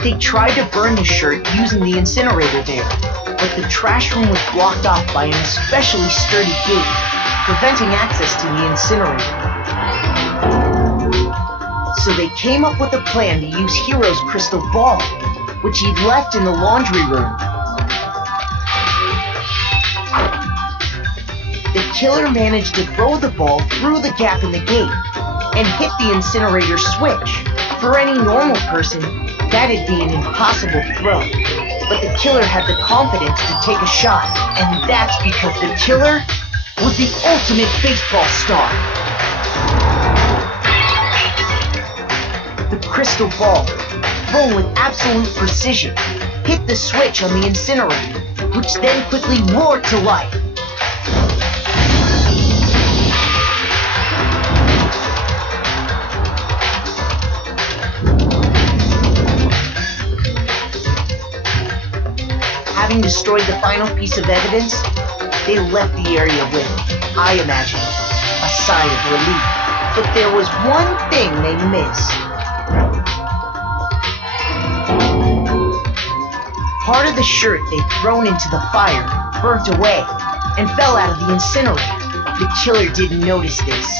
They tried to burn the shirt using the incinerator there, but the trash room was blocked off by an especially sturdy gate, preventing access to the incinerator. So they came up with a plan to use Hiro's crystal ball, which he'd left in the laundry room. The killer managed to throw the ball through the gap in the gate and hit the incinerator switch. For any normal person, that'd be an impossible throw. But the killer had the confidence to take a shot, and that's because the killer was the ultimate baseball star. The crystal ball, thrown with absolute precision, hit the switch on the incinerator, which then quickly roared to life. Having destroyed the final piece of evidence, they left the area with, I imagine, a sigh of relief. But there was one thing they missed. Part of the shirt they'd thrown into the fire burnt away and fell out of the incinerator. The killer didn't notice this,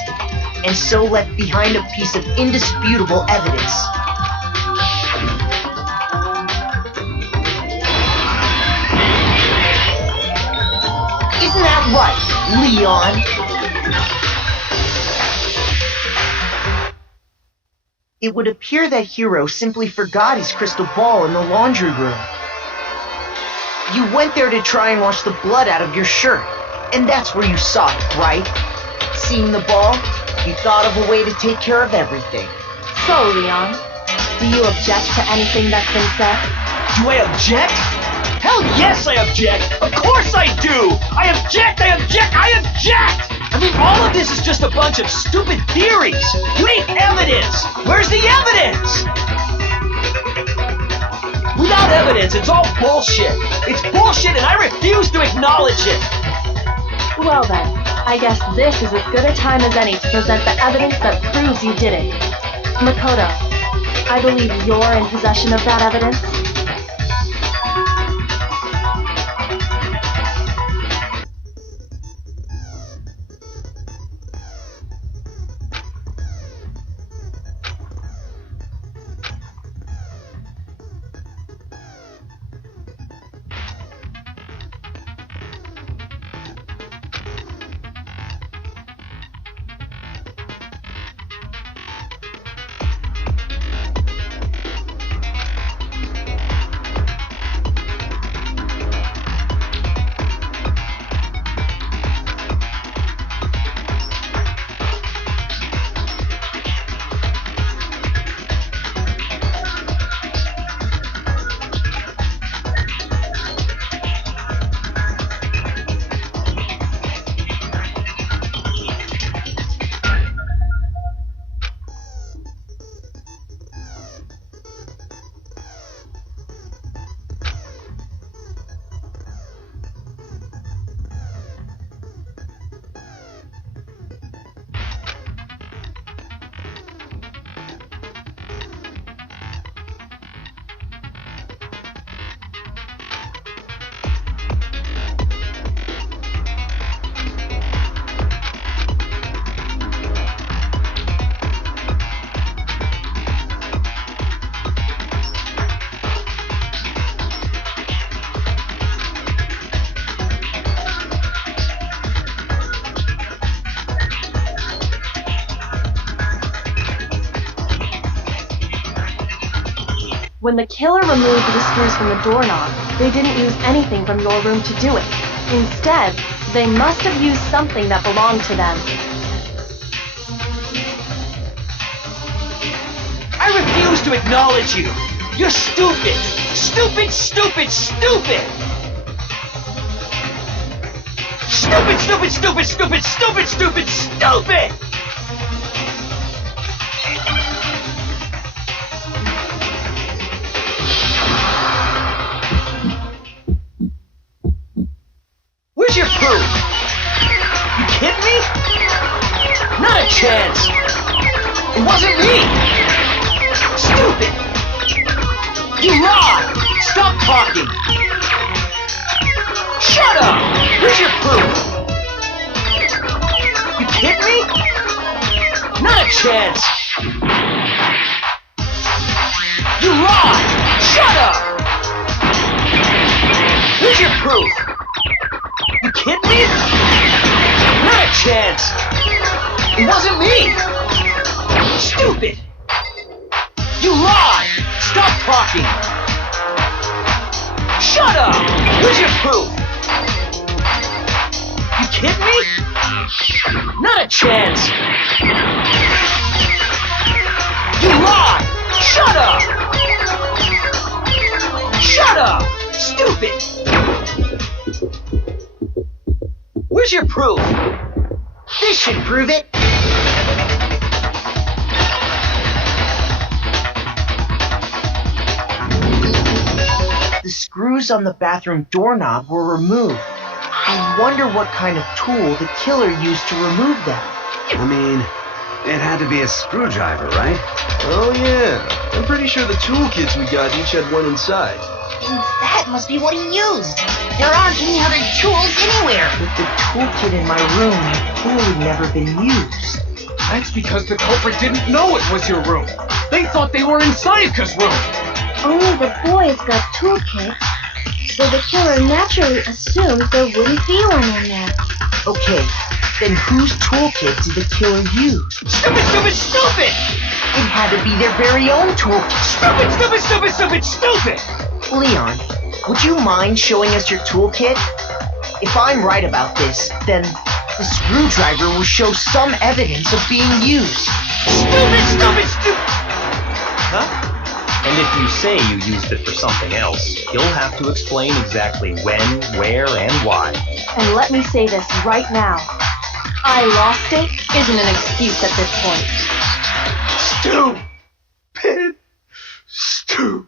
and so left behind a piece of indisputable evidence. Isn't that right, Leon? It would appear that Hiro simply forgot his crystal ball in the laundry room. You went there to try and wash the blood out of your shirt, and that's where you saw it, right? Seeing the ball, you thought of a way to take care of everything. So, Leon, do you object to anything that's been said? Do I object? Hell yes, I object! Of course I do! I object! I object! I object! I mean, all of this is just a bunch of stupid theories! You need evidence! Where's the evidence? Without evidence, it's all bullshit! It's bullshit and I refuse to acknowledge it! Well then, I guess this is as good a time as any to present the evidence that proves you did it. Makoto, I believe you're in possession of that evidence. When the killer removed the screws from the doorknob, they didn't use anything from your room to do it. Instead, they must have used something that belonged to them. I refuse to acknowledge you! You're stupid! Stupid, stupid, stupid! Stupid, stupid, stupid, stupid, stupid, stupid, stupid! Where's your proof? You kidding me? Not a chance! It wasn't me! Stupid! You lied! Stop talking! Shut up! Where's your proof? You kidding me? Not a chance! You lied! Shut up! Where's your proof? You kidding me? Not a chance! It wasn't me! Stupid! You lied! Stop talking! Shut up! Where's your proof? You kidding me? Not a chance! You lied! Shut up! Shut up! Stupid! Where's your proof? This should prove it. The screws on the bathroom doorknob were removed. I wonder what kind of tool the killer used to remove them. I mean, it had to be a screwdriver, right? Oh yeah, I'm pretty sure the toolkits we got each had one inside. And that must be what he used. There aren't any other tools anywhere. But the toolkit in my room had clearly never been used. That's because the culprit didn't know it was your room. They thought they were in Sayaka's room. Only the boys got toolkits, so the killer naturally assumed there wouldn't be one in there. Okay, then whose toolkit did the killer use? Stupid, stupid, stupid! It had to be their very own toolkit. Stupid, stupid, stupid, stupid, stupid! Leon, would you mind showing us your toolkit? If I'm right about this, then the screwdriver will show some evidence of being used. Stupid, stupid, stupid! Huh? And if you say you used it for something else, you'll have to explain exactly when, where, and why. And let me say this right now. I lost it isn't an excuse at this point. Stupid. Stupid.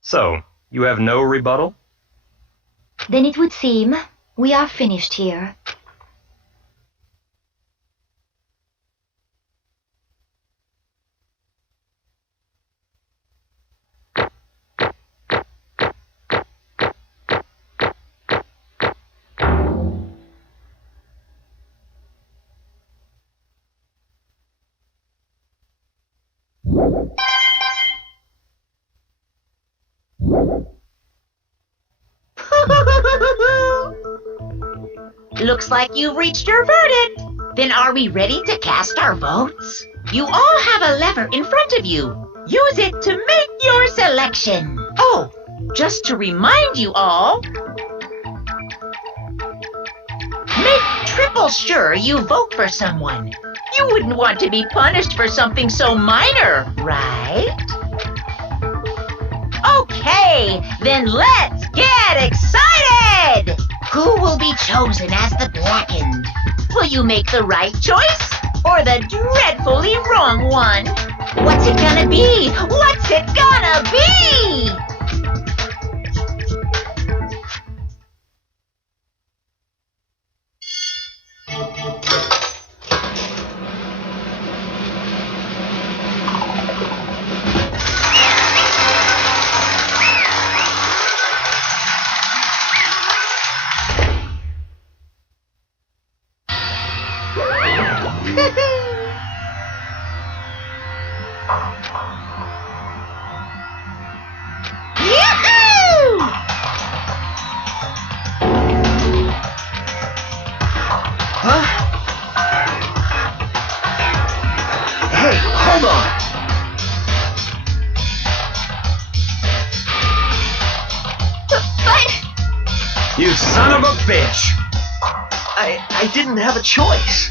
So, you have no rebuttal? Then it would seem we are finished here. Looks like you've reached your verdict. Then are we ready to cast our votes? You all have a lever in front of you. Use it to make your selection. Oh, just to remind you all, make triple sure you vote for someone. You wouldn't want to be punished for something so minor, right? Okay, then let's get excited! Who will be chosen as the blackened? Will you make the right choice or the dreadfully wrong one? What's it gonna be? What's it gonna be? You son of a bitch! I didn't have a choice.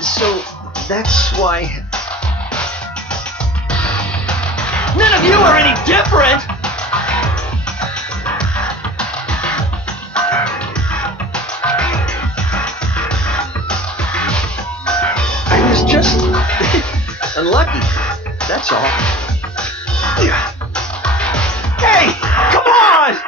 So, that's why... None of you are any different! I was just... unlucky. That's all. Hey! Come on!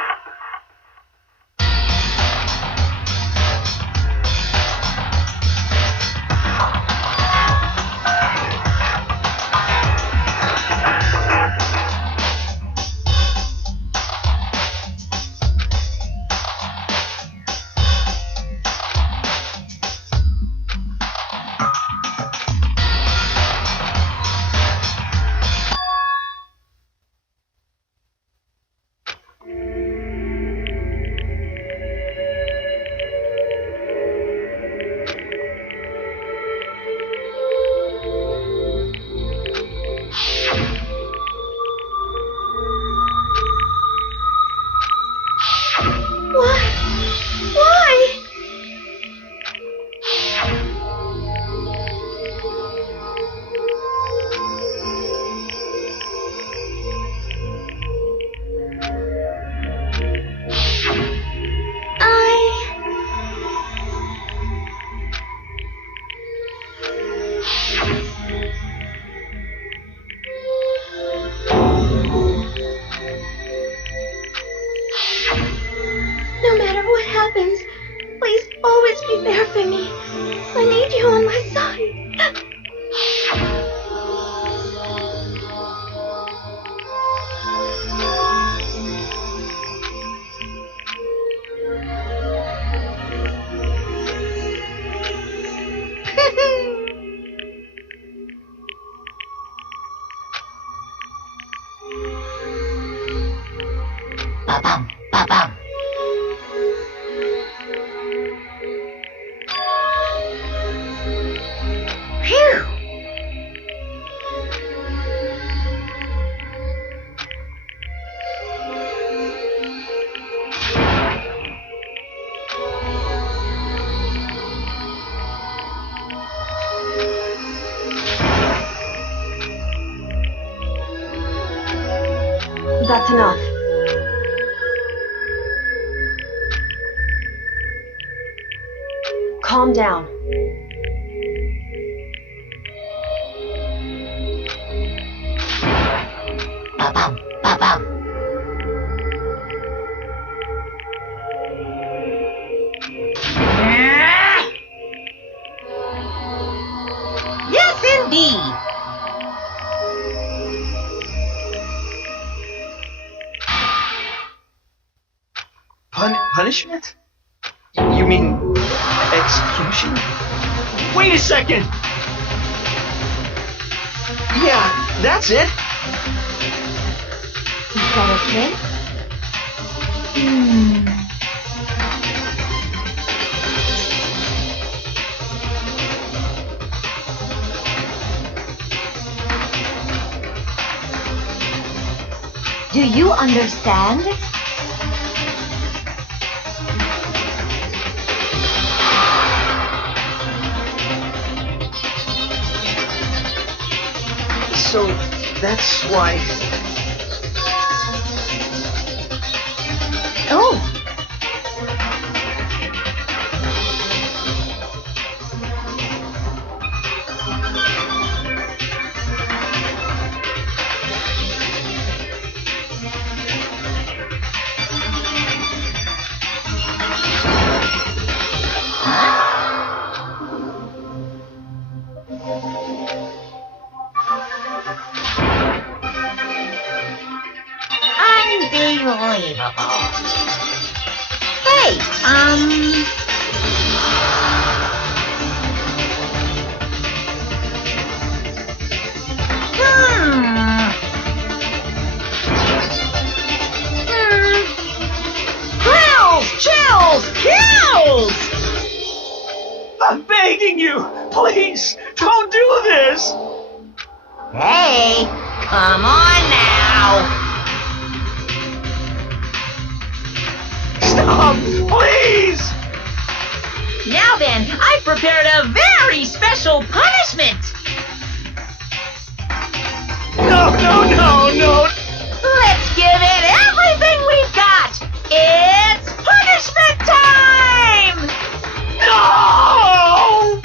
Ba-bum, ba-bum. Phew! That's enough. Calm down. Ba-bum, ba-bum. Yes, indeed. Punishment? You mean execution? Wait a second! Yeah, that's it. Is that okay? Do you understand? So that's why. Oh! Unbelievable. Hey, Chills! Kills! I'm begging you! Please, don't do this! hey, come on now. Stop! Please! Now then, I prepared a very special punishment! No! Let's give it everything we've got! It's punishment time! No!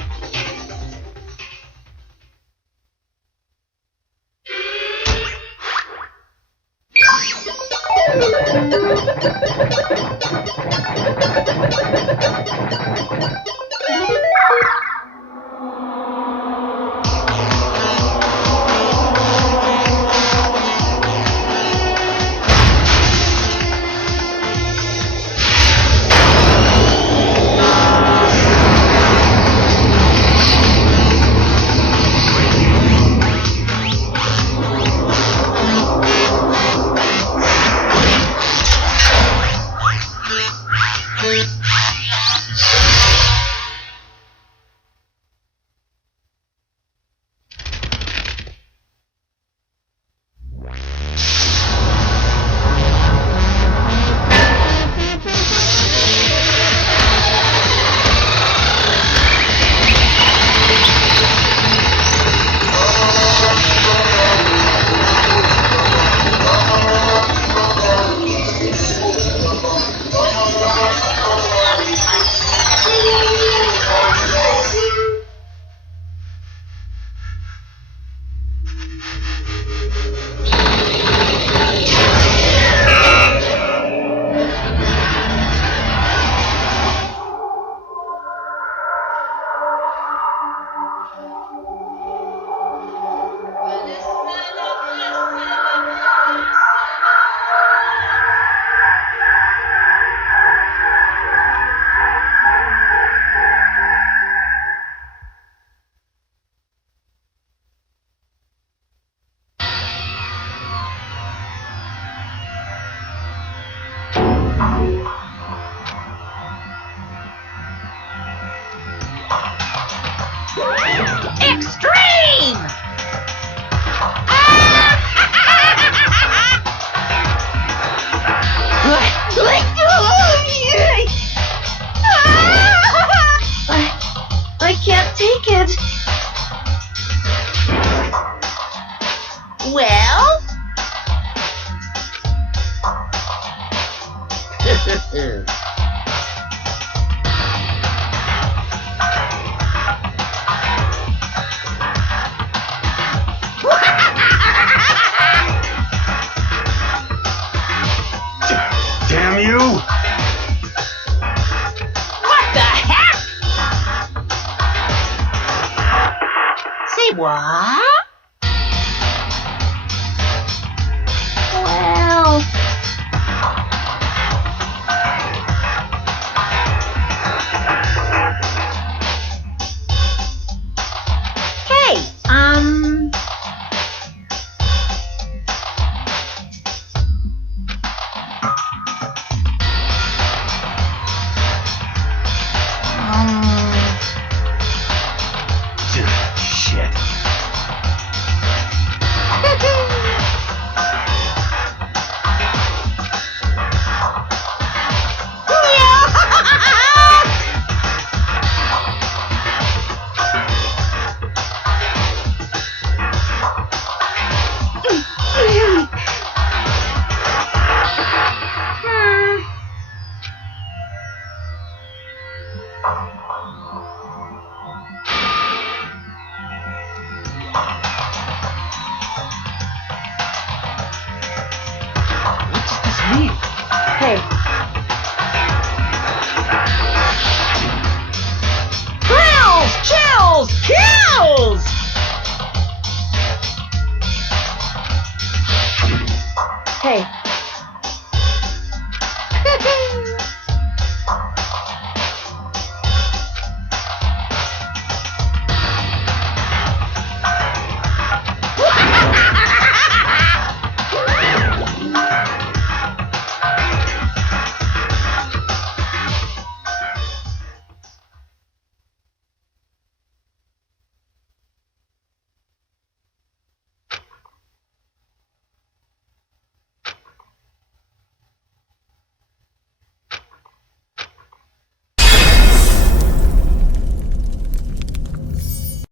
What? Well, Hey, Shit. What does this mean? Hey, Kills! hey,